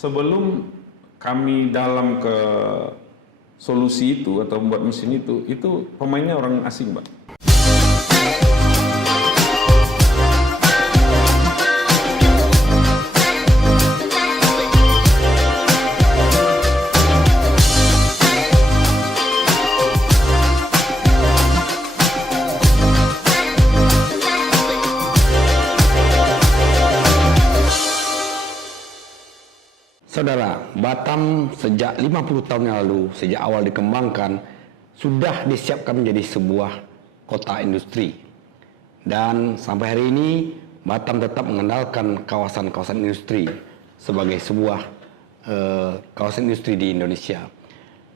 sebelum kami dalam ke solusi itu atau membuat mesin itu pemainnya orang asing, Pak. Saudara, Batam sejak 50 tahun yang lalu, sejak awal dikembangkan, sudah disiapkan menjadi sebuah kota industri. Dan sampai hari ini, Batam tetap mengandalkan kawasan-kawasan industri sebagai sebuah kawasan industri di Indonesia.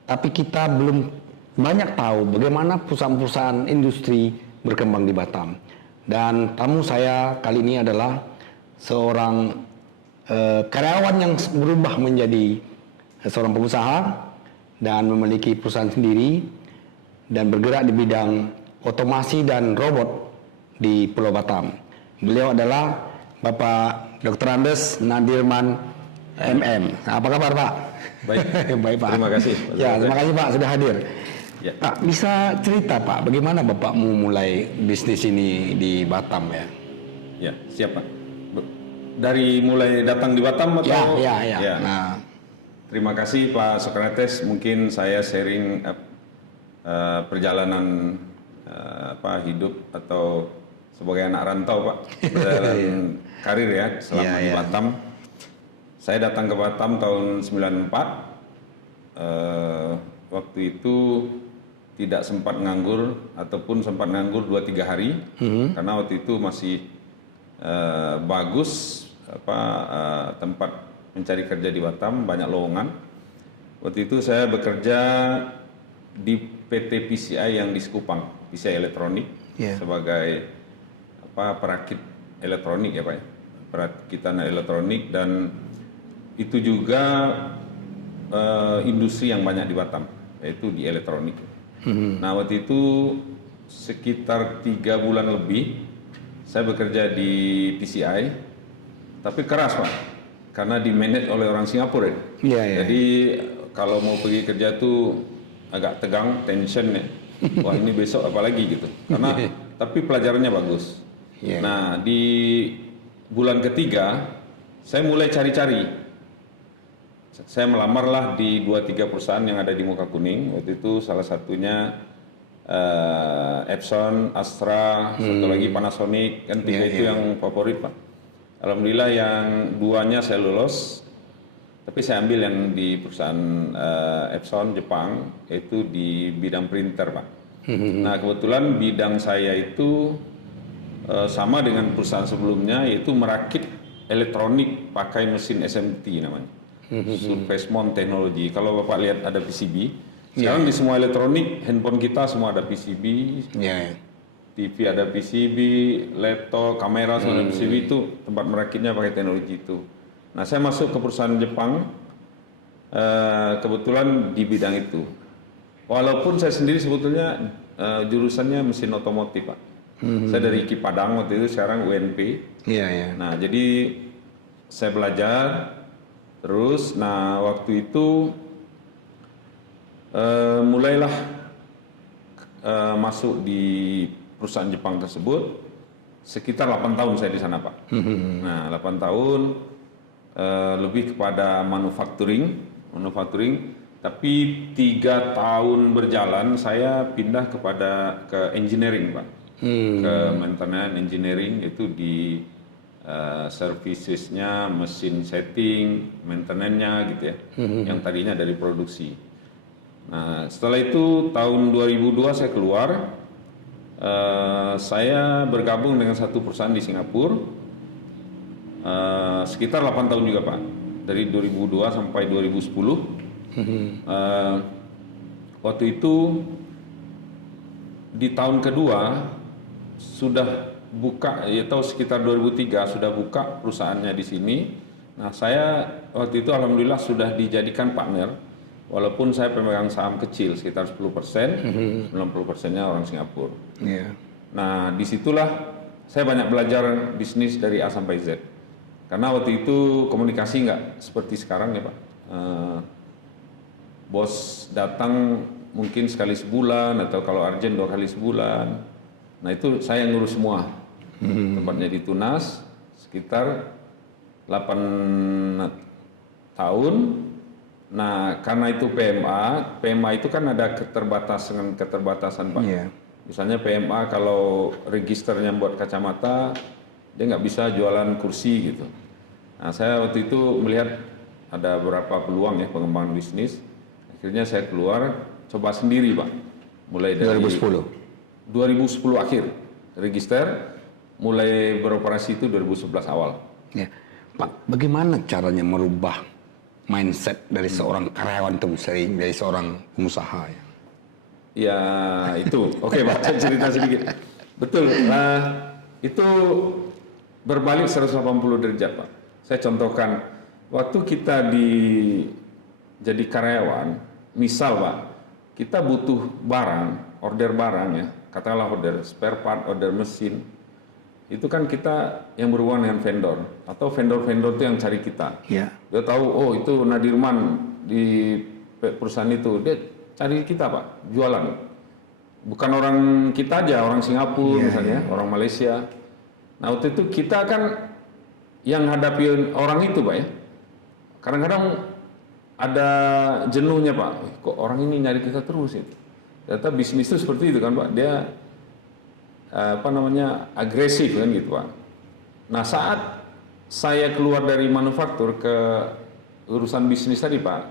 Tapi kita belum banyak tahu bagaimana perusahaan-perusahaan industri berkembang di Batam. Dan tamu saya kali ini adalah seorang karyawan yang berubah menjadi seorang pengusaha dan memiliki perusahaan sendiri dan bergerak di bidang otomasi dan robot di Pulau Batam. Beliau adalah Bapak Dr. Andes Nadirman MM. Apa kabar, Pak? Baik. Baik, Pak. Terima kasih. Ya, terima kasih, Pak, sudah hadir. Ya. Pak, bisa cerita, Pak, bagaimana Bapak mulai bisnis ini di Batam ya? Ya, siap, Pak. Dari mulai datang di Batam atau? Ya. Nah, terima kasih Pak Sokrates. Mungkin saya sharing perjalanan hidup atau sebagai anak rantau, Pak, perjalanan karir ya selama di Batam. Saya datang ke Batam tahun 94. Waktu itu tidak sempat nganggur ataupun sempat nganggur 2-3 hari karena waktu itu masih bagus tempat mencari kerja di Batam, banyak lowongan. Waktu itu saya bekerja di PT PCI yang di Sekupang, PCI Elektronik, sebagai perakit elektronik ya, Pak. Perakitan elektronik, dan itu juga industri yang banyak di Batam, yaitu di elektronik. Nah, waktu itu sekitar 3 bulan lebih saya bekerja di PCI, tapi keras, Pak, karena di-manage oleh orang Singapura. Jadi kalau mau pergi kerja tuh agak tegang, tension ya. Wah, ini besok apa lagi gitu. Karena tapi pelajarannya bagus. Nah, di bulan ketiga saya mulai cari-cari. Saya melamarlah di 2-3 perusahaan yang ada di Muka Kuning. Waktu itu salah satunya Epson, Astra, satu lagi Panasonic, kan 3 itu yang favorit, Pak. Alhamdulillah yang 2-nya saya lulus, tapi saya ambil yang di perusahaan Epson Jepang, yaitu di bidang printer, Pak. Nah, kebetulan bidang saya itu sama dengan perusahaan sebelumnya, yaitu merakit elektronik pakai mesin SMT namanya, Surface Mount Technology. Kalau Bapak lihat ada PCB, sekarang di semua elektronik, handphone kita semua ada PCB, TV ada PCB, laptop, kamera semua ada PCB, itu tempat merakitnya pakai teknologi itu. Nah, saya masuk ke perusahaan Jepang, kebetulan di bidang itu. Walaupun saya sendiri sebetulnya jurusannya mesin otomotif, Pak. Saya dari IKI Padang waktu itu, sekarang UNP. Nah, jadi saya belajar terus. Nah, waktu itu mulailah masuk di perusahaan Jepang tersebut. Sekitar 8 tahun saya di sana, Pak. Nah, 8 tahun lebih kepada manufacturing, tapi 3 tahun berjalan saya pindah ke engineering, Pak. Ke maintenance engineering, itu di servicesnya, mesin setting, maintenance-nya gitu ya, yang tadinya dari produksi. Nah, setelah itu tahun 2002 saya keluar. Saya bergabung dengan satu perusahaan di Singapura, sekitar 8 tahun juga, Pak, dari 2002 sampai 2010. Waktu itu di tahun kedua sudah buka, atau sekitar 2003 sudah buka perusahaannya di sini. Nah, saya waktu itu alhamdulillah sudah dijadikan partner, walaupun saya pemegang saham kecil sekitar 10%, 90%-nya orang Singapura. Yeah. Nah, disitulah saya banyak belajar bisnis dari A sampai Z. Karena waktu itu komunikasi nggak seperti sekarang ya Pak. Bos datang mungkin sekali sebulan atau kalau urgent 2 kali sebulan. Nah itu saya yang ngurus semua. Tempatnya di Tunas sekitar 8 tahun. Nah karena itu PMA itu kan ada keterbatasan Pak. Iya. Misalnya PMA kalau registernya buat kacamata, dia nggak bisa jualan kursi gitu. Nah saya waktu itu melihat ada beberapa peluang ya pengembangan bisnis. Akhirnya saya keluar coba sendiri Pak. Mulai dari 2010 akhir register, mulai beroperasi itu 2011 awal. Ya. Pak, bagaimana caranya merubah mindset dari seorang karyawan itu dari seorang pengusaha ya? Ya itu, oke Pak, saya cerita sedikit. Betul, itu berbalik 180 derajat Pak. Saya contohkan, waktu kita jadi karyawan, misal Pak, kita butuh barang, order barang ya, katakanlah order spare part, order mesin, itu kan kita yang berhubungan dengan vendor, atau vendor-vendor itu yang cari kita. Ya. Dia tahu, oh itu Nadirman di perusahaan itu, dia cari kita Pak, jualan. Bukan orang kita aja, orang Singapura misalnya, orang Malaysia. Nah waktu itu kita kan yang hadapi orang itu Pak ya. Kadang-kadang ada jenuhnya Pak, kok orang ini nyari kita terus itu. Ternyata bisnis itu seperti itu kan Pak, dia agresif kan gitu Pak. Nah saat saya keluar dari manufaktur ke urusan bisnis tadi Pak,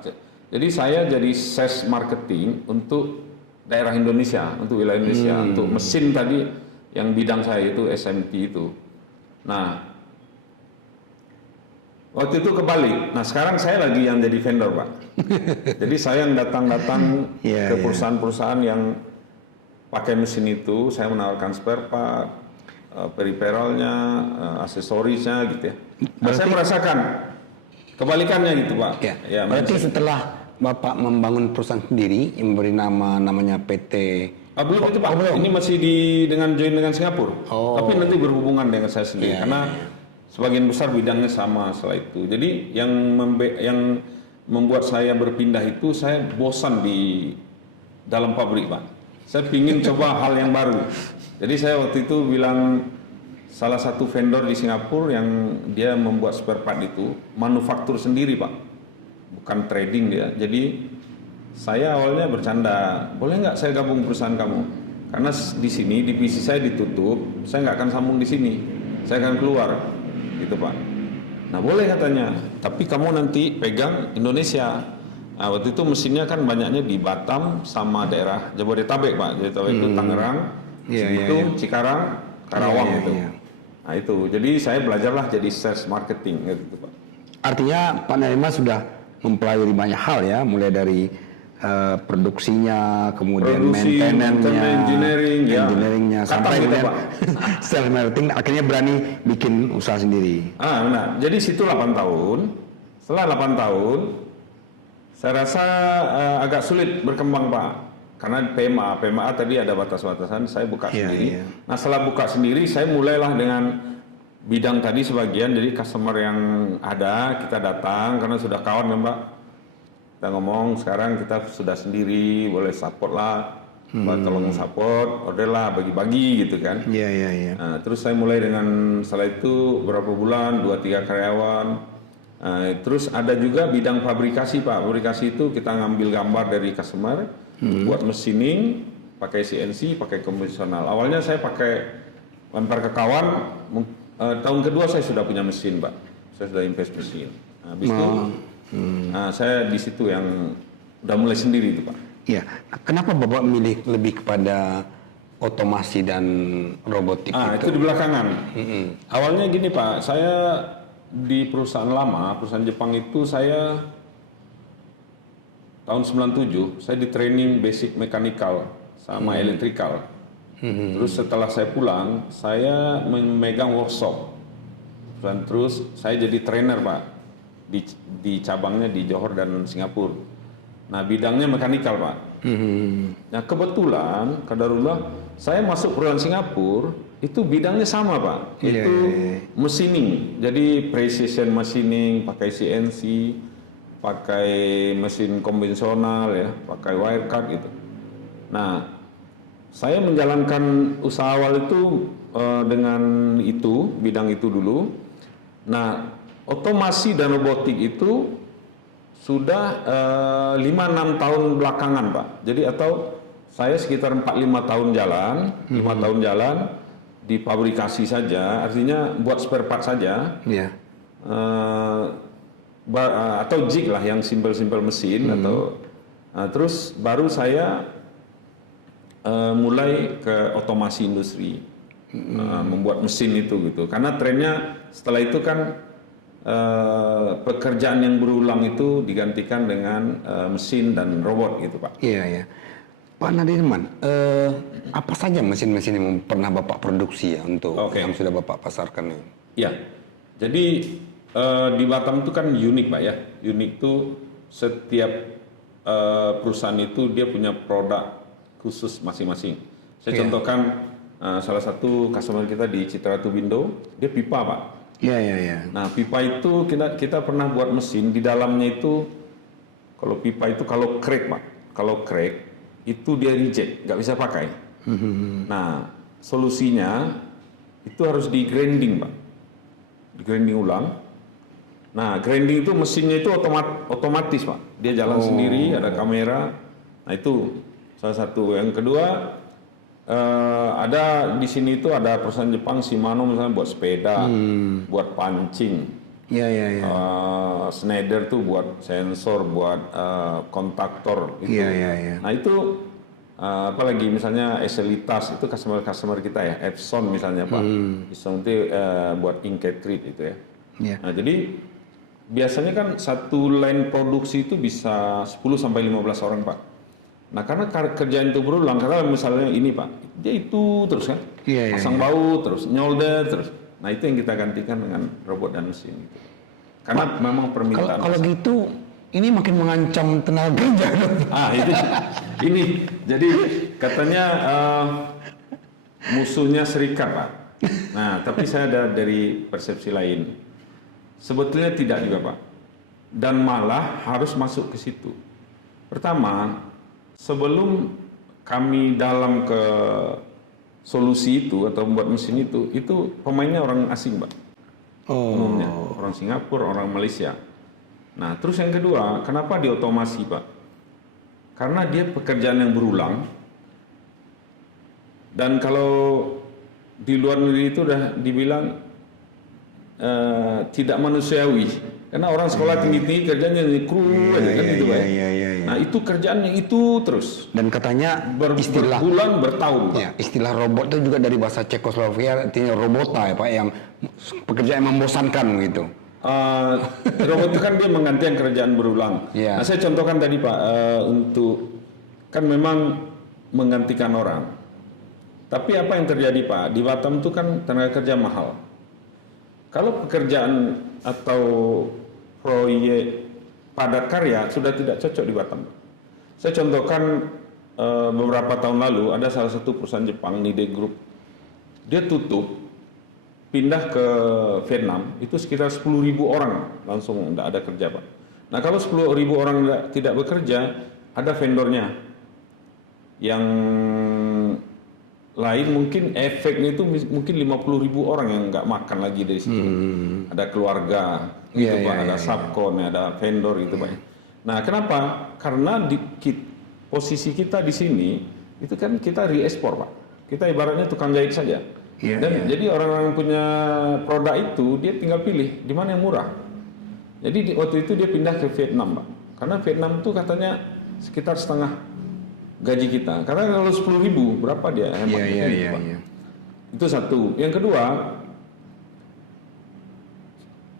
jadi saya jadi sales marketing untuk daerah Indonesia, untuk wilayah Indonesia, untuk mesin tadi yang bidang saya itu SMT itu. Nah waktu itu kebalik. Nah sekarang saya lagi yang jadi vendor Pak. Jadi saya yang datang-datang ke perusahaan-perusahaan yang pakai mesin itu, saya menawarkan spare part, periferalnya, aksesorisnya gitu ya. Nah, saya merasakan kebalikannya gitu Pak. Ya. Ya, Berarti setelah Bapak membangun perusahaan sendiri yang memberi namanya PT. Belum itu Pak. Ini masih dengan join dengan Singapura. Tapi nanti berhubungan dengan saya sendiri karena sebagian besar bidangnya sama setelah itu. Jadi yang membuat saya berpindah itu saya bosan di dalam pabrik Pak. Saya ingin coba hal yang baru. Jadi saya waktu itu bilang salah satu vendor di Singapura yang dia membuat spare part itu manufaktur sendiri Pak, bukan trading dia. Jadi saya awalnya bercanda, boleh nggak saya gabung perusahaan kamu? Karena di sini divisi saya ditutup, saya nggak akan sambung di sini, saya akan keluar, gitu Pak. Nah boleh katanya, tapi kamu nanti pegang Indonesia. Nah, waktu itu mesinnya kan banyaknya di Batam sama daerah Jabodetabek Pak. Jabodetabek itu Tangerang, Cibitung, Cikarang, Karawang gitu. Nah itu, jadi saya belajarlah jadi sales marketing gitu Pak. Artinya Pak Nadirman sudah mempelajari banyak hal ya, mulai dari produksinya, kemudian maintenance-nya, engineering-nya, sampai kemudian sales marketing, akhirnya berani bikin usaha sendiri. Nah, jadi situ 8 tahun. Setelah 8 tahun, saya rasa agak sulit berkembang Pak, karena PMA tadi ada batas-batasan, saya buka sendiri. Nah setelah buka sendiri, saya mulailah dengan bidang tadi sebagian, jadi customer yang ada, kita datang, karena sudah kawan kan Pak, kita ngomong sekarang kita sudah sendiri, boleh support lah, tolong support, order lah, bagi-bagi gitu kan. Nah, terus saya mulai dengan setelah itu berapa bulan, 2-3 karyawan. Terus ada juga bidang fabrikasi Pak. Fabrikasi itu kita ngambil gambar dari customer, buat machining, pakai CNC, pakai konvensional. Awalnya saya pakai lempar ke kawan, tahun kedua saya sudah punya mesin Pak. Saya sudah invest mesin. Habis itu, saya di situ yang udah mulai sendiri itu Pak. Iya. Kenapa Bapak milih lebih kepada otomasi dan robotik itu di belakangan. Awalnya gini Pak, saya di perusahaan lama, perusahaan Jepang itu saya tahun 97, saya di training basic mechanical sama electrical. Terus setelah saya pulang, saya memegang workshop. Dan terus saya jadi trainer Pak, di cabangnya di Johor dan Singapura. Nah bidangnya mechanical Pak. Nah kebetulan, kadarullah, saya masuk perusahaan Singapura, itu bidangnya sama Pak, itu machining, jadi precision machining, pakai CNC, pakai mesin konvensional ya, pakai wire cut gitu. Nah, saya menjalankan usaha awal itu dengan itu, bidang itu dulu. Nah, otomasi dan robotik itu sudah 5-6 tahun belakangan Pak. Jadi atau saya sekitar 4-5 tahun jalan, 5 tahun jalan di pabrikasi saja, artinya buat spare part saja. Atau jig lah yang simpel-simpel mesin atau terus baru saya mulai ke otomasi industri, membuat mesin itu gitu. Karena trennya setelah itu kan pekerjaan yang berulang itu digantikan dengan mesin dan robot gitu Pak. Iya. Pak Nadirman, apa saja mesin-mesin yang pernah Bapak produksi ya untuk yang sudah Bapak pasarkan ini? Ya, jadi di Batam itu kan unik Pak ya. Unik itu setiap perusahaan itu dia punya produk khusus masing-masing. Saya contohkan salah satu customer kita di Citra Tubindo, dia pipa Pak. Iya. Nah pipa itu kita pernah buat mesin, di dalamnya itu kalau pipa itu kalau crack Pak, kalau crack itu dia reject, nggak bisa pakai. Nah solusinya itu harus di grinding Pak, di grinding ulang. Nah grinding itu mesinnya itu otomatis Pak, dia jalan sendiri, ada kamera. Nah itu salah satu. Yang kedua ada di sini itu ada perusahaan Jepang Shimano misalnya buat sepeda, buat pancing. Iya. Schneider tuh buat sensor, buat kontaktor itu. Iya. Nah itu apalagi misalnya Eselitas itu customer kita ya, Epson misalnya Pak. Epson itu buat ink cartridge itu ya. Nah jadi biasanya kan satu line produksi itu bisa 10-15 orang Pak. Nah karena kerjaan itu berulang, karena misalnya ini Pak, dia itu terus kan, pasang baut terus, nyolder terus. Nah itu yang kita gantikan dengan robot dan mesin. Gitu. Karena Pak, memang permintaan. Kalau gitu, ini makin mengancam tenaga kerja. Itu ini, jadi katanya musuhnya serikat Pak. Nah tapi saya ada dari persepsi lain, sebetulnya tidak juga Pak, dan malah harus masuk ke situ. Pertama, sebelum kami dalam ke solusi itu atau membuat mesin itu pemainnya orang asing Pak. Umumnya orang Singapura, orang Malaysia. Nah terus yang kedua, kenapa diotomasi Pak? Karena dia pekerjaan yang berulang, dan kalau di luar negeri itu udah dibilang tidak manusiawi. Karena orang sekolah tinggi-tinggi kerjanya kru aja kan gitu Pak. Nah itu kerjaannya itu terus. Dan katanya istilah berbulan bertahun. Ya, istilah robot itu juga dari bahasa Cekoslovakia, artinya robota ya Pak, yang pekerjaan yang membosankan gitu. Robot itu kan dia menggantikan kerjaan berulang. Nah saya contohkan tadi Pak, untuk kan memang menggantikan orang. Tapi apa yang terjadi Pak, di Batam itu kan tenaga kerja mahal. Kalau pekerjaan atau proyek padat karya sudah tidak cocok di Batam. Saya contohkan beberapa tahun lalu ada salah satu perusahaan Jepang, Nide Group. Dia tutup, pindah ke Vietnam, itu sekitar 10.000 orang langsung tidak ada kerja Pak. Nah kalau 10.000 orang tidak bekerja, ada vendornya. Yang lain mungkin efeknya itu mungkin 50.000 orang yang nggak makan lagi dari situ. Ada keluarga, gitu Pak, ada subkon, ada vendor gitu Pak. Nah kenapa? Karena posisi kita di sini itu kan kita reekspor Pak. Kita ibaratnya tukang jahit saja. Jadi orang-orang punya produk itu dia tinggal pilih di mana yang murah. Jadi waktu itu dia pindah ke Vietnam Pak. Karena Vietnam itu katanya sekitar setengah gaji kita. Karena kalau 10.000 berapa dia hemat? Itu satu. Yang kedua,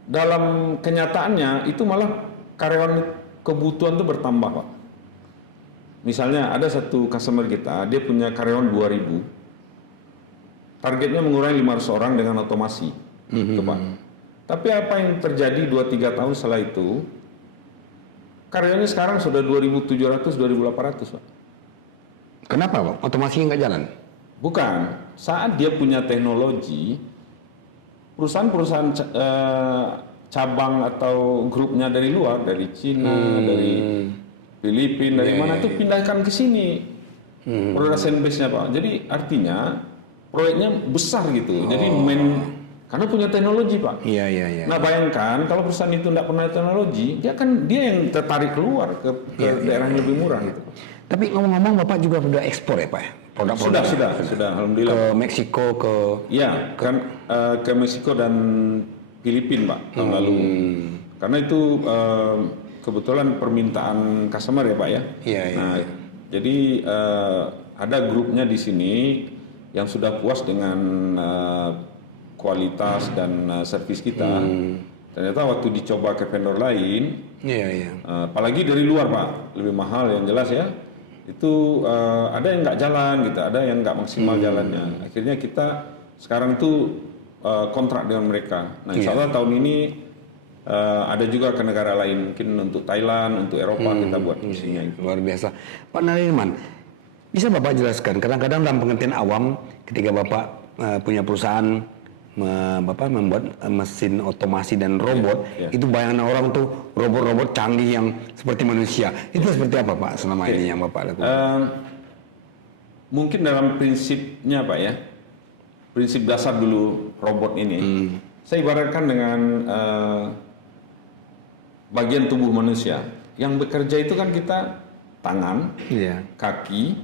dalam kenyataannya itu malah karyawan kebutuhan itu bertambah Pak. Misalnya ada satu customer kita, dia punya karyawan 2.000. Targetnya mengurangi 500 orang dengan otomasi. Itu Pak. Tapi apa yang terjadi 2-3 tahun setelah itu, karyawannya sekarang sudah 2.700, 2.800 Pak. Kenapa Pak? Otomasinya nggak jalan? Bukan, saat dia punya teknologi, perusahaan-perusahaan cabang atau grupnya dari luar, dari Cina, dari Filipina, dari mana tuh pindahkan ke sini production base-nya Pak. Jadi artinya proyeknya besar gitu. Jadi karena punya teknologi Pak. Iya, iya, iya. Nah bayangkan kalau perusahaan itu tidak pernah teknologi, dia yang tertarik keluar ke daerah yang lebih murah gitu. Tapi ngomong-ngomong Bapak juga sudah ekspor ya Pak ya? Produk-produk Sudah, alhamdulillah. ke Meksiko, ke Ya, kan ke Meksiko dan Filipina Pak tahun lalu. Karena itu kebetulan permintaan customer ya Pak ya. Iya, iya. Nah, jadi ada grupnya di sini yang sudah puas dengan kualitas dan servis kita. Ternyata waktu dicoba ke vendor lain, iya, iya. apalagi dari luar Pak, lebih mahal yang jelas ya. Itu ada yang nggak jalan gitu, ada yang nggak maksimal jalannya. Akhirnya kita sekarang itu kontrak dengan mereka. Nah, insya Allah tahun ini ada juga ke negara lain, mungkin untuk Thailand, untuk Eropa kita buat mesinnya itu. Luar biasa. Pak Nariman, bisa Bapak jelaskan, kadang-kadang dalam pengertian awam ketika Bapak punya perusahaan Bapak membuat mesin otomasi dan robot, itu bayangan orang tuh robot-robot canggih yang seperti manusia. Itu seperti apa Pak selama ini yang Bapak lakukan? Mungkin dalam prinsipnya Pak ya, prinsip dasar dulu robot ini, saya ibaratkan dengan bagian tubuh manusia. Yang bekerja itu kan kita tangan, kaki,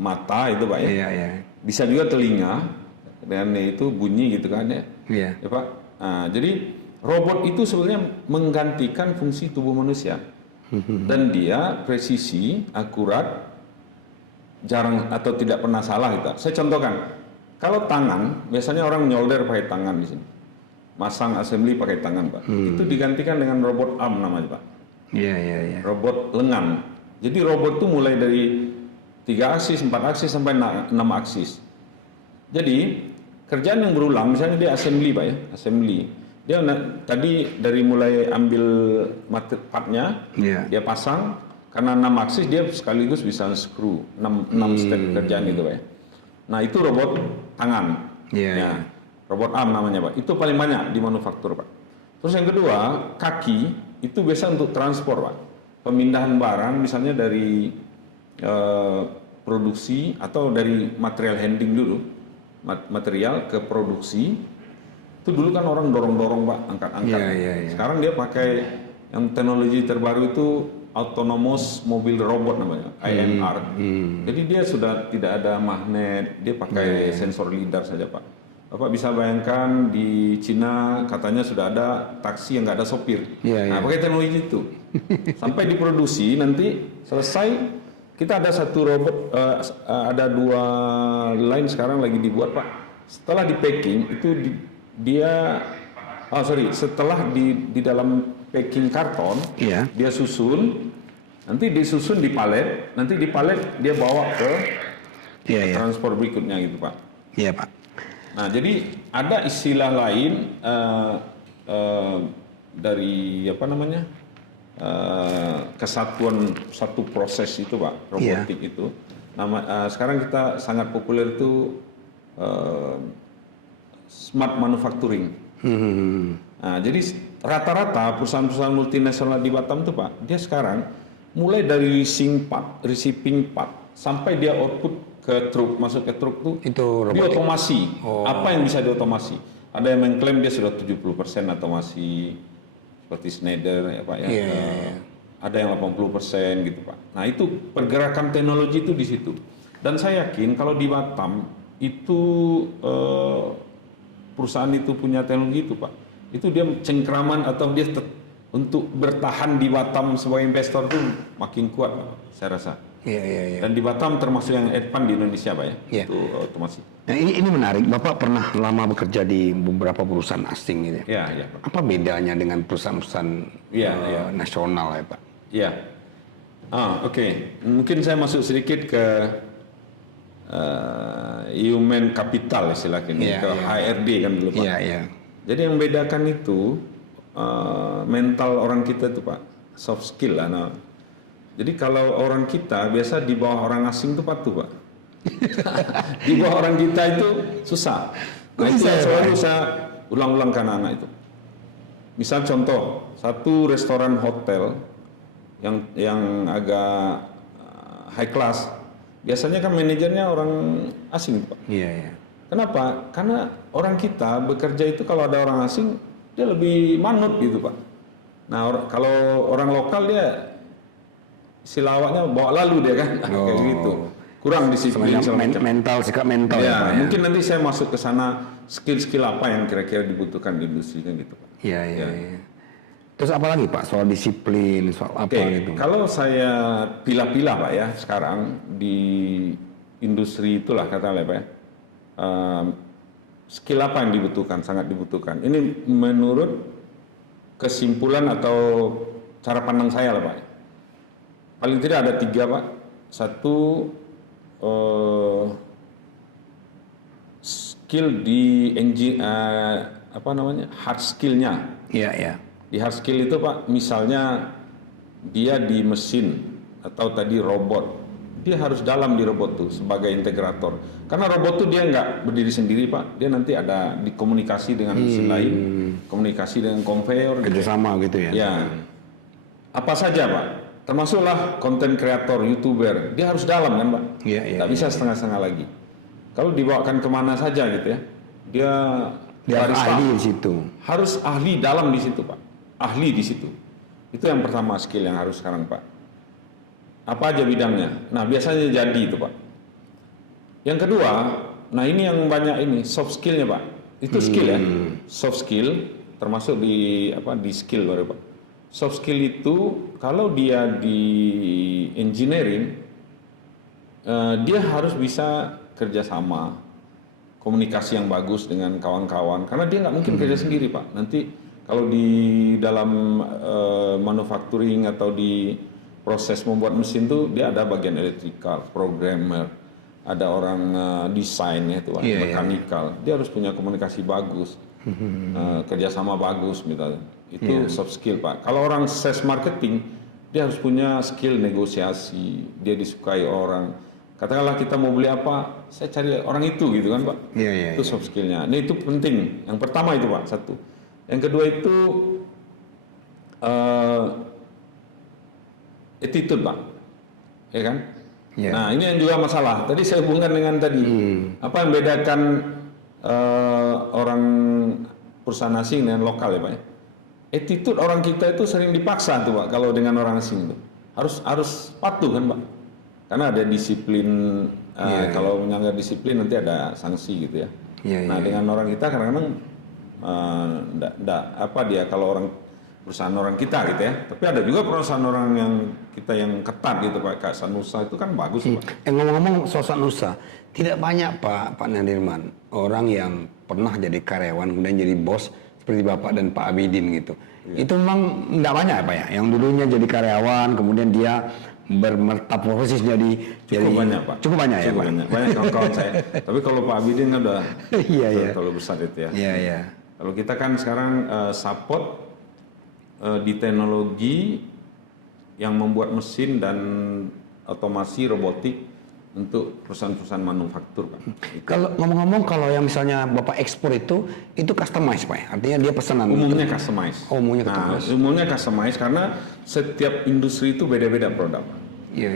mata itu Pak ya. Iya, iya. Bisa juga telinga, dan itu bunyi gitu kan ya. Iya. Ya Pak. Nah, jadi robot itu sebenarnya menggantikan fungsi tubuh manusia. Dan dia presisi, akurat, jarang atau tidak pernah salah gitu. Saya contohkan. Kalau tangan, biasanya orang nyolder pakai tangan di sini. Masang assembly pakai tangan, Pak. Itu digantikan dengan robot arm namanya, Pak. Iya, iya, iya. Robot lengan. Jadi robot itu mulai dari 3 aksis, 4 aksis sampai 6 aksis. Jadi kerjaan yang berulang, misalnya dia assembly Pak ya, assembly. Dia tadi dari mulai ambil partnya, dia pasang, karena 6 aksis dia sekaligus bisa screw, 6 step kerjaan itu Pak ya. Nah itu robot tangan, robot arm namanya Pak. Itu paling banyak di manufaktur Pak. Terus yang kedua, kaki itu biasa untuk transport Pak. Pemindahan barang misalnya dari produksi atau dari material handling dulu. Material ke produksi itu dulu kan orang dorong-dorong Pak, angkat-angkat. Sekarang dia pakai yang teknologi terbaru itu autonomous mobile robot namanya, IMR. Jadi dia sudah tidak ada magnet, dia pakai sensor lidar saja Pak. Bapak bisa bayangkan di Cina katanya sudah ada taksi yang nggak ada sopir. Nah pakai teknologi itu sampai diproduksi nanti selesai. Kita ada satu robot, ada 2 line sekarang lagi dibuat Pak. Setelah di packing itu setelah di dalam packing karton, dia susun, nanti disusun di palet, nanti di palet dia bawa ke transport berikutnya gitu Pak. Iya Pak. Nah jadi ada istilah lain dari apa namanya? Kesatuan satu proses itu Pak, robotik itu. Sekarang kita sangat populer itu smart manufacturing. Nah, jadi rata-rata perusahaan-perusahaan multinasional di Batam itu Pak, dia sekarang mulai dari receiving part sampai dia output ke truk, masuk ke truk itu diotomasi. Apa yang bisa diotomasi? Ada yang mengklaim dia sudah 70% otomasi. Seperti Schneider ya Pak ya, ada yang 80% gitu Pak. Nah itu pergerakan teknologi itu di situ. Dan saya yakin kalau di Batam itu perusahaan itu punya teknologi itu Pak, itu dia cengkraman atau dia untuk bertahan di Batam sebagai investor itu makin kuat Pak, saya rasa. Dan di Batam termasuk yang advance di Indonesia Pak ya, itu otomasi. Nah ini menarik, Bapak pernah lama bekerja di beberapa perusahaan asing gitu ya? Iya. Apa bedanya dengan perusahaan-perusahaan nasional ya Pak? Iya. Oke. Mungkin saya masuk sedikit ke human capital istilahnya, ke HRD kan dulu Pak. Jadi yang bedakan itu mental orang kita itu Pak, soft skill lah. Jadi kalau orang kita biasa di bawah orang asing itu patuh, Pak. Di bawah orang kita itu susah. Nah, itu yang selalu saya ulang-ulang ke anak-anak itu. Misal contoh, satu restoran hotel yang agak high class, biasanya kan manajernya orang asing, Pak. Iya, iya. Kenapa? Karena orang kita bekerja itu kalau ada orang asing, dia lebih manut gitu, Pak. Nah, kalau orang lokal dia silawatnya bawa lalu dia kan, kayak gitu. Kurang disiplin. Mental, sikap mental ya, Pak, ya. Mungkin nanti saya masuk ke sana, skill-skill apa yang kira-kira dibutuhkan di industri kan gitu, Pak. Iya, iya, iya. Terus apa lagi Pak, soal disiplin, soal apa gitu? Kalau saya pilah-pilah Pak ya, sekarang di industri itulah katakanlah Pak ya, skill apa yang dibutuhkan, sangat dibutuhkan. Ini menurut kesimpulan atau cara pandang saya lah Pak. Paling tidak ada 3 Pak. Satu, skill di hard skillnya. Iya, iya. Di hard skill itu Pak, misalnya dia di mesin atau tadi robot, dia harus dalam di robot tuh sebagai integrator. Karena robot tuh dia nggak berdiri sendiri Pak, dia nanti ada dikomunikasi dengan mesin lain, komunikasi dengan conveyor. Kerjasama gitu ya? Ya, apa saja Pak, termasuklah konten kreator, youtuber, dia harus dalam kan Pak, Iya, nggak bisa setengah-setengah lagi. Kalau dibawakan kemana saja gitu ya, dia harus ahli di situ. Harus ahli dalam di situ Pak, ahli di situ. Itu yang pertama skill yang harus sekarang Pak. Apa aja bidangnya? Nah biasanya jadi itu Pak. Yang kedua, nah ini yang banyak ini soft skillnya Pak. Itu skill ya, soft skill termasuk di skill baru Pak. Soft skill itu kalau dia di engineering, dia harus bisa kerjasama, komunikasi yang bagus dengan kawan-kawan. Karena dia nggak mungkin kerja sendiri Pak. Nanti kalau di dalam manufacturing atau di proses membuat mesin tuh dia ada bagian elektrikal, programmer, ada orang desain itu, mekanikal. Dia harus punya komunikasi bagus, kerjasama bagus misalnya. Itu soft skill Pak. Kalau orang sales marketing, dia harus punya skill negosiasi, dia disukai orang. Katakanlah kita mau beli apa, saya cari orang itu gitu kan Pak. Itu soft skillnya. Ini itu penting. Yang pertama itu Pak, satu. Yang kedua itu attitude Pak, ya kan? Nah ini yang juga masalah. Tadi saya hubungkan dengan tadi, apa yang membedakan orang perusahaan asing dengan lokal ya Pak? Attitude orang kita itu sering dipaksa tuh Pak. Kalau dengan orang asing itu harus patuh kan Pak? Karena ada disiplin. Kalau melanggar disiplin nanti ada sanksi gitu ya. Nah dengan orang kita kadang-kadang kalau orang perusahaan orang kita gitu ya, tapi ada juga perusahaan orang yang kita yang ketat gitu Pak, kayak Sanusa itu kan bagus Pak. Ngomong-ngomong soal Sanusa, tidak banyak Pak Nadirman orang yang pernah jadi karyawan kemudian jadi bos seperti Bapak dan Pak Abidin gitu. Itu memang tidak banyak Pak ya, yang dulunya jadi karyawan kemudian dia bermetamorfosis jadi banyak Pak. Cukup banyak ya Pak. Banyak kawan-kawan saya. Tapi kalau Pak Abidin kan udah terlalu besar itu ya. Iya. Kalau kita kan sekarang support di teknologi yang membuat mesin dan otomasi robotik untuk perusahaan-perusahaan manufaktur Pak. Kalau ngomong-ngomong, kalau yang misalnya Bapak ekspor itu customize Pak ya? Artinya dia pesanan? Umumnya customize. Umumnya customize. Nah, umumnya customize karena setiap industri itu beda-beda produk. Iya.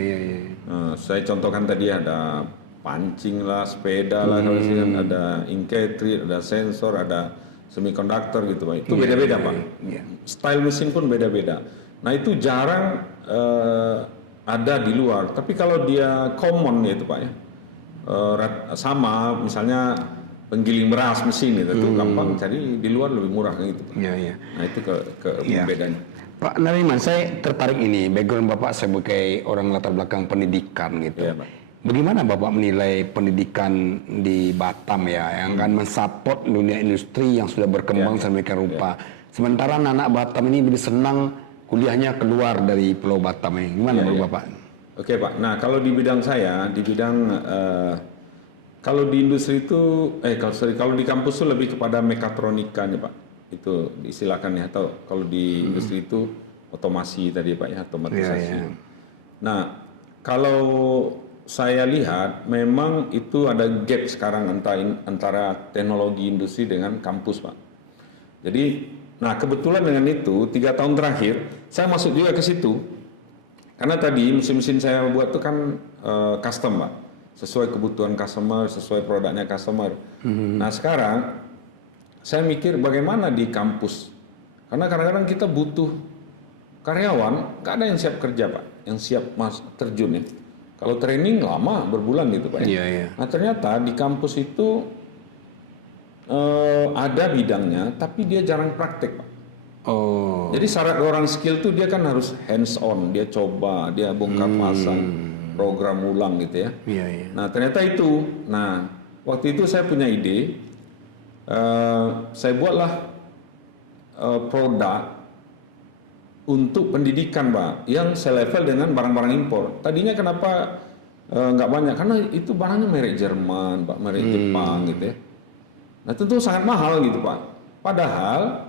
Saya contohkan tadi ada pancing lah, sepeda lah, kalau kan ada inketrit, ada sensor, ada semikonduktor gitu Pak. Itu beda-beda Pak. Style mesin pun beda-beda. Nah itu jarang ada di luar. Tapi kalau dia common gitu Pak ya, sama misalnya penggiling beras mesin itu gampang cari di luar lebih murah gitu Pak. Nah itu ke bedanya. Pak Nadirman, saya tertarik ini background Bapak sebagai orang latar belakang pendidikan gitu. Bagaimana Bapak menilai pendidikan di Batam ya, yang akan mensupport dunia industri yang sudah berkembang sedemikian rupa. Sementara anak Batam ini lebih senang kuliahnya keluar dari Pulau Batam ini. Gimana menurut Bapak? Oke Pak, nah kalau di bidang saya, di bidang kalau di industri itu, kalau di kampus itu lebih kepada mekatronika nih Pak. Itu diistilahkan ya, atau kalau di industri itu otomasi tadi Pak ya, otomatisasi. Nah, kalau saya lihat memang itu ada gap sekarang antara teknologi industri dengan kampus, Pak. Jadi, nah kebetulan dengan itu 3 tahun terakhir saya masuk juga ke situ. Karena tadi mesin-mesin saya buat itu kan custom, Pak. Sesuai kebutuhan customer, sesuai produknya customer. Nah, sekarang saya mikir bagaimana di kampus. Karena kadang-kadang kita butuh karyawan, nggak ada yang siap kerja, Pak. Yang siap terjun ya. Kalau training lama, berbulan gitu, Pak. Iya, iya. Nah, ternyata di kampus itu ada bidangnya, tapi dia jarang praktek, Pak. Oh. Jadi syarat orang skill tuh dia kan harus hands on, dia coba, dia bongkar pasang, program ulang gitu ya. Iya, iya. Nah ternyata itu, nah waktu itu saya punya ide, saya buatlah produk untuk pendidikan, Pak, yang selevel dengan barang-barang impor. Tadinya kenapa nggak banyak? Karena itu barangnya merek Jerman, Pak, merek Jepang gitu ya. Nah tentu sangat mahal gitu, Pak. Padahal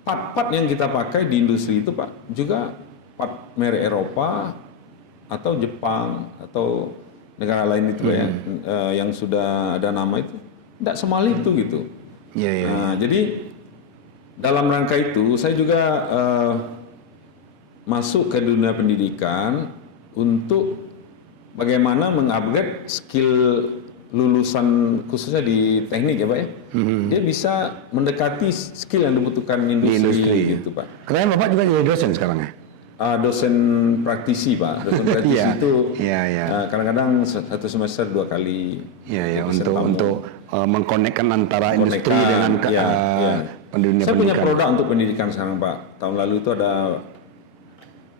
part-part yang kita pakai di industri itu, Pak, juga part merek Eropa atau Jepang atau negara lain itu ya, yang sudah ada nama itu, tidak semahal itu gitu. Iya, iya. Nah, jadi dalam rangka itu saya juga masuk ke dunia pendidikan untuk bagaimana mengupgrade skill lulusan khususnya di teknik ya, Pak ya. Dia bisa mendekati skill yang dibutuhkan industri gitu, Pak. Keren Bapak juga jadi dosen sekarang ya? Dosen praktisi, Pak. Dosen praktisi Iya, itu iya, iya. kadang-kadang satu semester 2 kali. Iya, ya, semester tamu. untuk mengkonekkan antara industri dengan pendidikan. Saya punya produk untuk pendidikan sekarang, Pak. Tahun lalu itu ada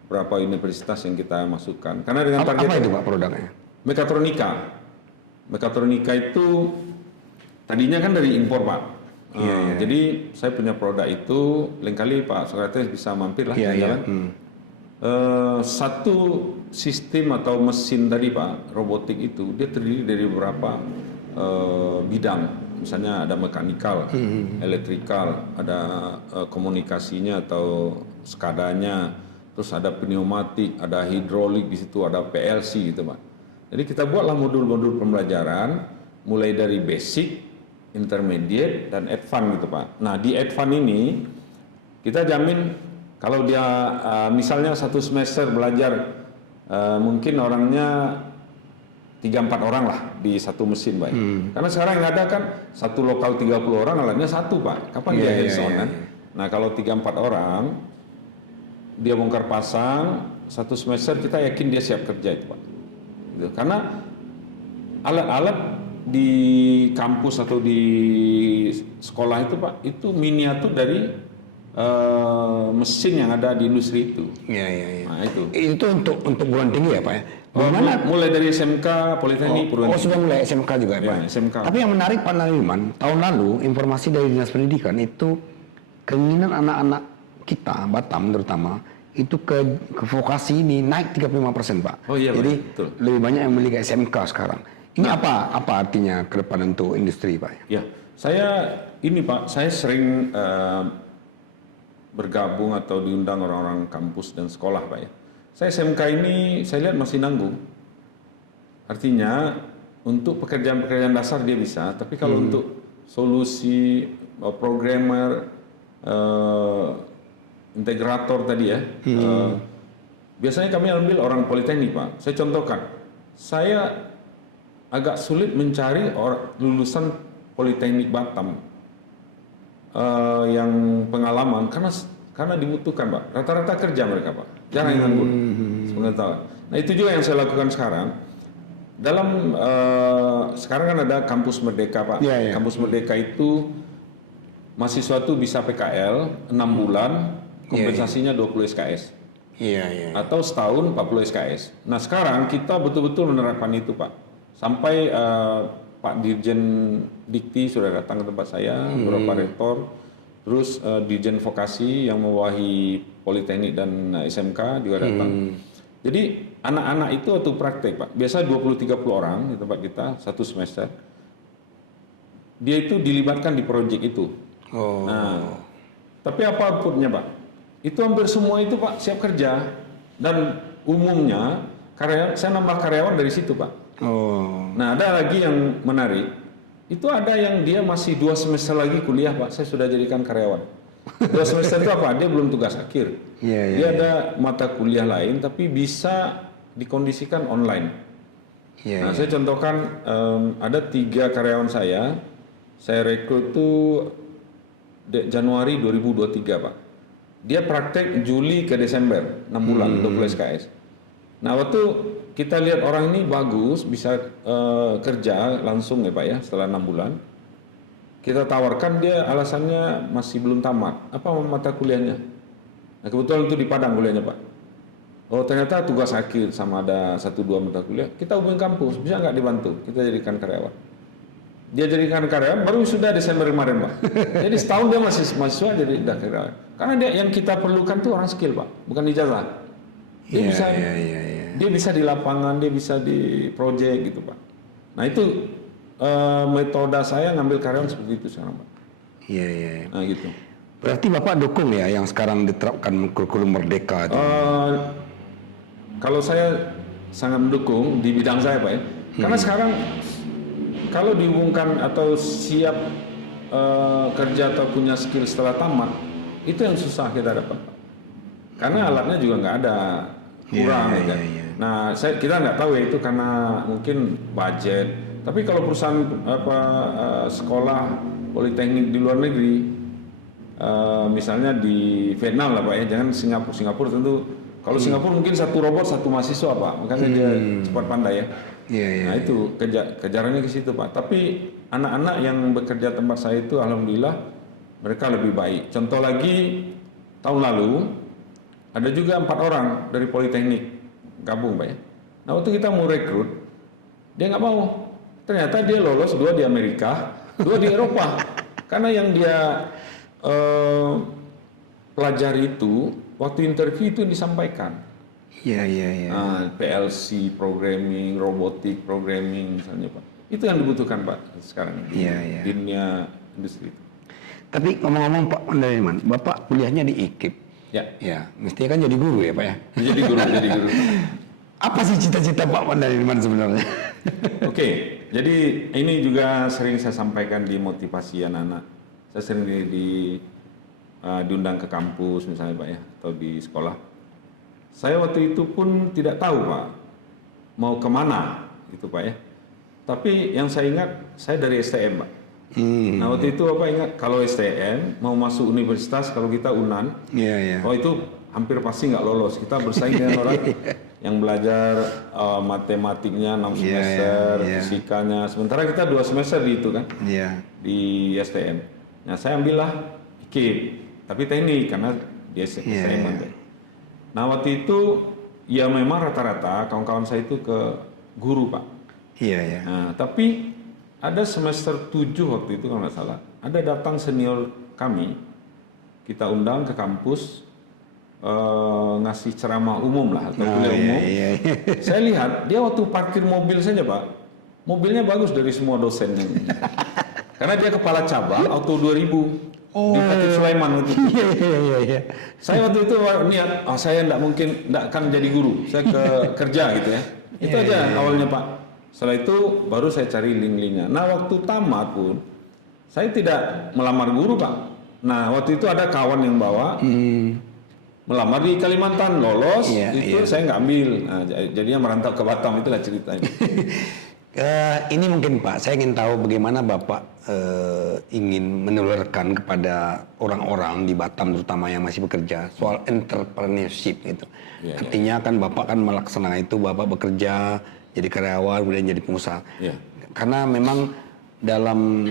berapa universitas yang kita masukkan. Karena dengan Apa itu Pak produknya? Mekatronika. Mekatronika itu tadinya kan dari impor, Pak. Iya, iya. Jadi saya punya produk itu, lain kali Pak Sokrates bisa mampir lah. Iya, iya. Satu sistem atau mesin tadi, Pak, robotik itu dia terdiri dari beberapa bidang. Misalnya ada mekanikal, elektrikal, ada komunikasinya atau skadanya, terus ada pneumatik, ada hidrolik di situ, ada PLC gitu, Pak. Jadi kita buatlah modul-modul pembelajaran mulai dari basic, intermediate, dan advance gitu, Pak. Nah di advance ini kita jamin kalau dia misalnya satu semester belajar mungkin orangnya 3-4 orang lah di satu mesin, Pak. Karena sekarang yang ada kan satu lokal 30 orang, alatnya satu, Pak. Kapan dia hands-on kan? Nah kalau 3-4 orang dia bongkar pasang satu semester, kita yakin dia siap kerja itu, Pak. Gitu. Karena alat-alat di kampus atau di sekolah itu, Pak, itu miniatur dari mesin yang ada di industri itu. Iya, iya, iya. Nah itu. Itu untuk perguruan tinggi ya Pak ya? Bagaimana? Mulai dari SMK, Politeknik, perguruan tinggi. sudah mulai SMK juga ya Pak? Ya, SMK. Tapi yang menarik Pak Nariman, tahun lalu informasi dari Dinas Pendidikan itu keinginan anak-anak kita, Batam terutama, itu ke vokasi ini naik 35% Pak. Oh iya, jadi betul. lebih banyak yang memilih ke SMK sekarang. Ini apa artinya ke depan untuk industri Pak? Ya, saya ini Pak, saya sering bergabung atau diundang orang-orang kampus dan sekolah, Pak ya. Saya SMK ini saya lihat masih nanggung. Artinya untuk pekerjaan-pekerjaan dasar dia bisa, tapi kalau untuk solusi programmer, integrator tadi ya, biasanya kami ambil orang politeknik, Pak. Saya contohkan, saya agak sulit mencari lulusan politeknik Batam yang pengalaman karena dibutuhkan, Pak. Rata-rata kerja mereka, Pak. Jarang yang nganggur. Sebenarnya. Nah itu juga yang saya lakukan sekarang. Dalam sekarang kan ada kampus Merdeka, Pak. Ya, ya. Kampus Merdeka itu mahasiswa itu bisa PKL 6 bulan, kompensasinya 20 SKS. Iya, iya. Atau setahun 40 SKS. Nah sekarang kita betul-betul menerapkan itu, Pak. Sampai Pak Dirjen Dikti sudah datang ke tempat saya, beberapa rektor, terus Dirjen Vokasi yang mewahi Politeknik dan SMK juga datang. Jadi anak-anak itu waktu praktek, Pak, biasa 20-30 orang di tempat kita satu semester. Dia itu dilibatkan di proyek itu. Nah, tapi apa outputnya, Pak? Itu hampir semua itu, Pak, siap kerja. Dan umumnya saya nambah karyawan dari situ, Pak. Oh. Nah, ada lagi yang menarik. Itu ada yang dia masih 2 semester lagi kuliah, Pak. Saya sudah jadikan karyawan. 2 semester itu apa? Dia belum tugas akhir. Dia ada mata kuliah lain, tapi bisa dikondisikan online. Nah, saya contohkan ada 3 karyawan saya rekrut itu Januari 2023, Pak. Dia praktek Juli ke Desember, 6 bulan, 20 SKS. Nah, waktu kita lihat orang ini bagus, bisa kerja langsung ya Pak ya, setelah 6 bulan. Kita tawarkan, dia alasannya masih belum tamat. Apa mata kuliahnya? Nah, kebetulan itu di Padang kuliahnya Pak. Oh, ternyata tugas akhir sama ada 1-2 mata kuliah. Kita hubungi kampus, bisa nggak dibantu? Kita jadikan karyawan. Dia jadikan karyawan baru sudah Desember kemarin Pak. Jadi setahun dia masih mahasiswa jadi udah karyawan. Karena dia yang kita perlukan tuh orang skill Pak, bukan ijazah. Dia bisa di lapangan, dia bisa di proyek gitu Pak. Nah itu metode saya ngambil karyawan seperti itu sekarang Pak. Nah gitu. Berarti Bapak dukung ya yang sekarang diterapkan kurikulum merdeka itu? Kalau saya sangat mendukung di bidang saya Pak ya. Karena sekarang kalau dihubungkan atau siap kerja atau punya skill setelah tamat, itu yang susah kita dapat Pak. Karena alatnya juga nggak ada, kurang kan. Nah, kita nggak tahu ya itu karena mungkin budget. Tapi kalau perusahaan sekolah politeknik di luar negeri, misalnya di Vietnam lah Pak ya, jangan Singapura. Singapura tentu kalau Singapura mungkin 1 robot 1 mahasiswa Pak, makanya dia cepat pandai ya. Nah itu kejarannya ke situ Pak. Tapi anak-anak yang bekerja tempat saya itu alhamdulillah mereka lebih baik. Contoh lagi tahun lalu ada juga 4 orang dari politeknik gabung Pak ya. Nah waktu kita mau rekrut, dia nggak mau. Ternyata dia lolos 2 di Amerika, 2 di Eropa. Karena yang dia pelajari itu waktu interview itu disampaikan. PLC programming, robotik programming misalnya Pak. Itu yang dibutuhkan Pak sekarang di dunia industri. Tapi ngomong-ngomong Pak Mandaliman, Bapak kuliahnya di IKIP. Ya, mestinya kan jadi guru ya Pak ya? Jadi guru. Apa sih cita-cita Pak Mandaliman sebenarnya? Oke, jadi ini juga sering saya sampaikan di motivasi anak-anak. Saya sering diundang ke kampus misalnya Pak ya, atau di sekolah. Saya waktu itu pun tidak tahu Pak, mau kemana itu Pak ya. Tapi yang saya ingat, saya dari STM Pak. Nah waktu itu Bapak ingat, kalau STM mau masuk universitas, kalau kita UNAN, oh itu hampir pasti nggak lolos. Kita bersaing dengan orang yang belajar matematiknya 6 semester, fisikanya. Sementara kita 2 semester di itu kan, di STM. Nah saya ambillah IKIP, tapi teknik karena di STM. Nah waktu itu ya memang rata-rata kawan-kawan saya itu ke guru Pak. Nah, tapi ada semester 7 waktu itu kalau nggak salah, ada datang senior kami, kita undang ke kampus ngasih ceramah umum lah atau kuliah umum. Saya lihat dia waktu parkir mobil saja Pak, mobilnya bagus dari semua dosennya. Karena dia kepala cabang auto 2000. Di Fatih Sulaiman itu. Saya waktu itu niat, saya tidak akan jadi guru, saya kerja gitu ya. Itu aja awalnya Pak. Setelah itu baru saya cari link-linknya. Nah waktu tamat pun, saya tidak melamar guru Pak. Nah waktu itu ada kawan yang bawa, melamar di Kalimantan, lolos, saya nggak ambil. Nah, jadinya merantau ke Batam, itulah ceritanya. Ini mungkin Pak, saya ingin tahu bagaimana Bapak ingin menularkan kepada orang-orang di Batam terutama yang masih bekerja soal entrepreneurship gitu. Artinya kan Bapak kan melaksanakan itu, Bapak bekerja jadi karyawan kemudian jadi pengusaha. Karena memang dalam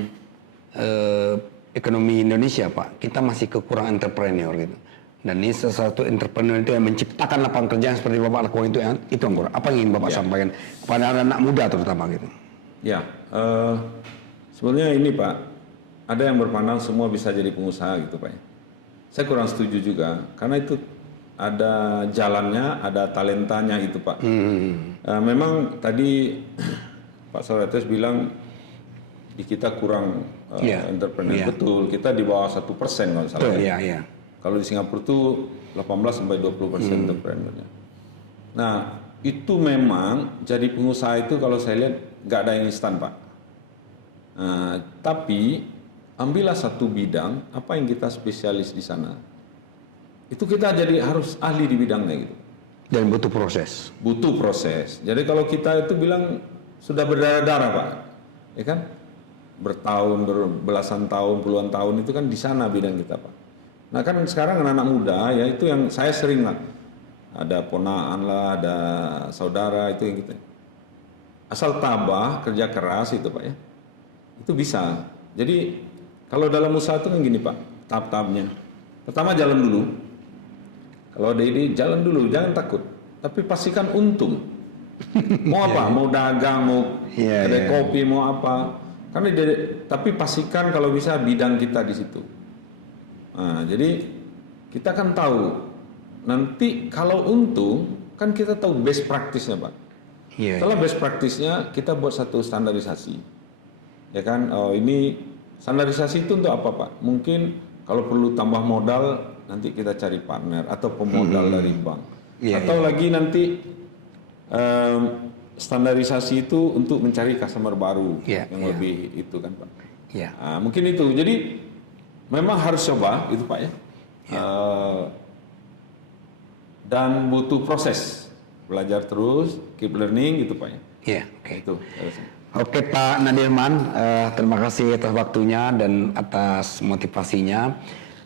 ekonomi Indonesia Pak, kita masih kekurangan entrepreneur gitu. Dan ini salah satu entrepreneur itu yang menciptakan lapangan kerja seperti Bapak lakukan itu yang kurang. Apa yang ingin Bapak sampaikan kepada anak-anak muda terutama gitu? Sebenarnya ini Pak, ada yang berpandang semua bisa jadi pengusaha gitu Pak. Saya kurang setuju juga, karena itu ada jalannya, ada talentanya itu Pak. Memang tadi Pak Soretes bilang di kita kurang entrepreneur. Betul, kita di bawah 1% kalau salah. Iya. Kalau di Singapura itu 18-20% entrepreneurnya. Nah, itu memang jadi pengusaha itu kalau saya lihat nggak ada yang instan, Pak. Nah, tapi ambillah satu bidang, apa yang kita spesialis di sana. Itu kita jadi harus ahli di bidangnya gitu. Dan butuh proses. Butuh proses. Jadi kalau kita itu bilang sudah berdarah-darah, Pak. Ya kan? Bertahun, berbelasan tahun, puluhan tahun itu kan di sana bidang kita, Pak. Nah, kan sekarang anak-anak muda ya itu yang saya sering lah. Ada ponaan lah, ada saudara itu yang kita. Asal tabah, kerja keras itu, Pak ya. Itu bisa. Jadi kalau dalam usaha itu kan gini, Pak, tahap-tahapnya. Pertama jalan dulu. Kalau ada ide jalan dulu, jangan takut. Tapi pastikan untung. Mau apa? Mau dagang, mau kedai kopi, mau apa? Karena tapi pastikan kalau bisa bidang kita di situ. Nah, jadi kita kan tahu nanti kalau untung kan kita tahu best practice-nya, Pak. Setelah best practice-nya kita buat satu standarisasi. Ya kan? Oh, ini standarisasi itu untuk apa, Pak? Mungkin kalau perlu tambah modal nanti kita cari partner atau pemodal dari bank. Atau lagi nanti standarisasi itu untuk mencari customer baru yang lebih itu kan, Pak. Nah, mungkin itu. Jadi memang harus coba itu, Pak ya. Dan butuh proses. Belajar terus, keep learning gitu, Pak ya. Itu. Oke Pak Nadirman, terima kasih atas waktunya dan atas motivasinya.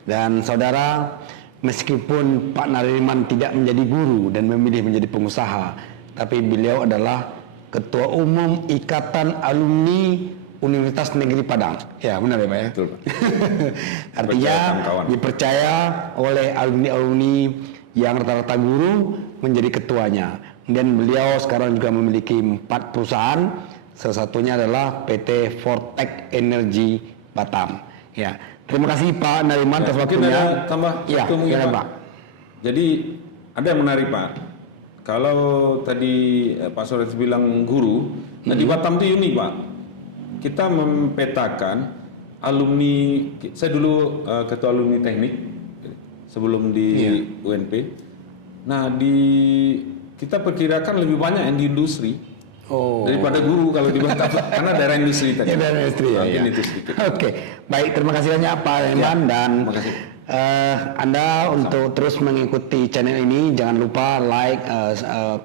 Dan saudara, meskipun Pak Nadirman tidak menjadi guru dan memilih menjadi pengusaha, tapi beliau adalah Ketua Umum Ikatan Alumni Universitas Negeri Padang. Ya benar ya Pak ya? Betul, Pak. Artinya dipercaya oleh alumni-alumni yang rata-rata guru menjadi ketuanya. Dan beliau sekarang juga memiliki 4 perusahaan. Salah satunya adalah PT Fortech Energy Batam. Ya, terima kasih Pak Nadirman atas waktunya. Ada tambah satu mungkin, Pak. Jadi ada yang menarik, Pak. Kalau tadi Pak Soret bilang guru, nah di Batam itu unik, Pak. Kita mempetakan alumni, saya dulu ketua alumni teknik sebelum di UNP. Nah kita perkirakan lebih banyak yang di industri. Daripada guru kalau di Batam karena daerah industri tadi. Daerah industri ya. Itu sedikit. Oke, baik, terima kasih banyak Pak Nadirman dan Anda untuk terus mengikuti channel ini jangan lupa like,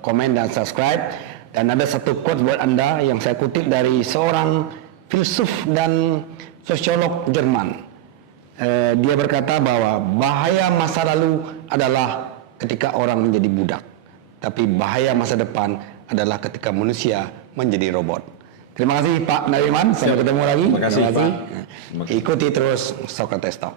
komen dan subscribe. Dan ada satu quote buat Anda yang saya kutip dari seorang filsuf dan sosiolog Jerman. Dia berkata bahwa bahaya masa lalu adalah ketika orang menjadi budak, tapi bahaya masa depan adalah ketika manusia menjadi robot. Terima kasih Pak Nadirman, sampai ketemu lagi. Terima kasih, Pak. Ikuti terus Socrates Talk.